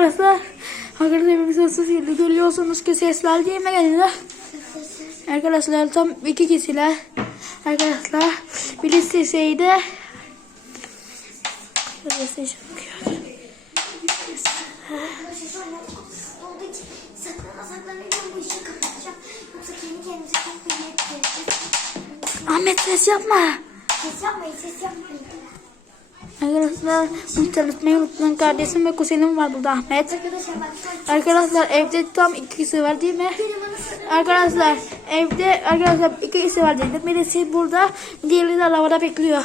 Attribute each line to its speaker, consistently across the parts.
Speaker 1: Arkadaşlar arkadaşlar bir sessiz girdi. Görüyorsunuz ki sesler değil mi geliyor? Arkadaşlar tam iki kişiler. Arkadaşlar birisi şeyde Birisi. Ahmet ses yapma.
Speaker 2: Ses yapmayın ses yapmayın.
Speaker 1: Arkadaşlar bunu çalışmayı unutmayın. Kardeşim ve kuzenim var burada Ahmet.
Speaker 2: Arkadaşlar
Speaker 1: evde tam iki kişi var değil mi? Arkadaşlar evde arkadaşlar iki kişi var dedim. Birisi burada, diğeri de arabada bekliyor.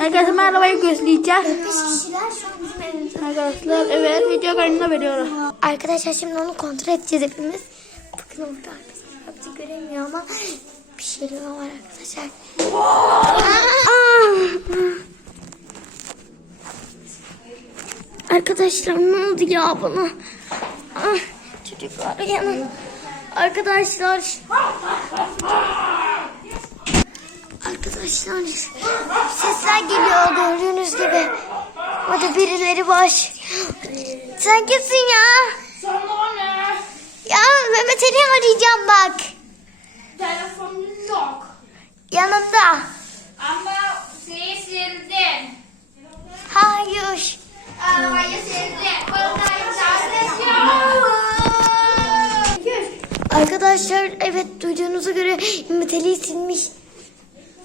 Speaker 2: Arkadaşlar.
Speaker 1: Ben arabayı
Speaker 2: evimizde.
Speaker 1: Arkadaşlar evet video kaydına veriyorum.
Speaker 2: Arkadaşlar şimdi onu kontrol edeceğiz hepimiz. Bakın orada arkadaşlar. Hepsi göremiyor ama bir şeyler var arkadaşlar. Arkadaşlar ne oldu ya bana? Ah, Çocuklar yanın. Arkadaşlar. Arkadaşlar sesler geliyor gördüğünüz gibi. Orada birileri var. Sen kimsin ya? Ya Mehmet Ali arayacağım bak. Arkadaşlar evet duyduğunuza göre Mehmet Ali silmiş.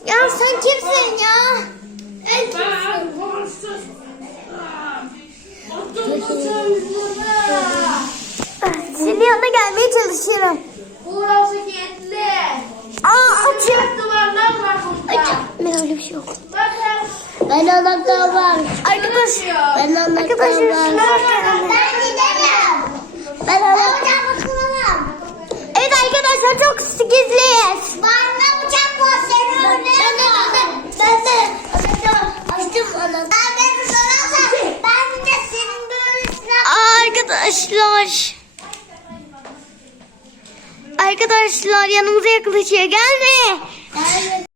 Speaker 2: Ya sen kimsin ya?
Speaker 3: Ben konuştum. Oturmasın.
Speaker 2: Senin yanına gelmeye çalışıyorum.
Speaker 3: Burası kilitli.
Speaker 2: Aa açım.
Speaker 3: Duvarlar var burada.
Speaker 2: Ben öyle bir şey yok.
Speaker 3: Bakın.
Speaker 2: Ben anahtar var. Arkadaş. Ben anahtar Arkadaşlar şuna bakın. Ben giderim. Ben anahtar bakalım. Evet arkadaşlar çok gizliyiz. Bende uçak var senin önüne. Ben de ben de açtım anahtarı. Ben de sorarsan ben de senin böyle Arkadaşlar. Arkadaşlar yanımıza yaklaşıyor. Gelme. Evet.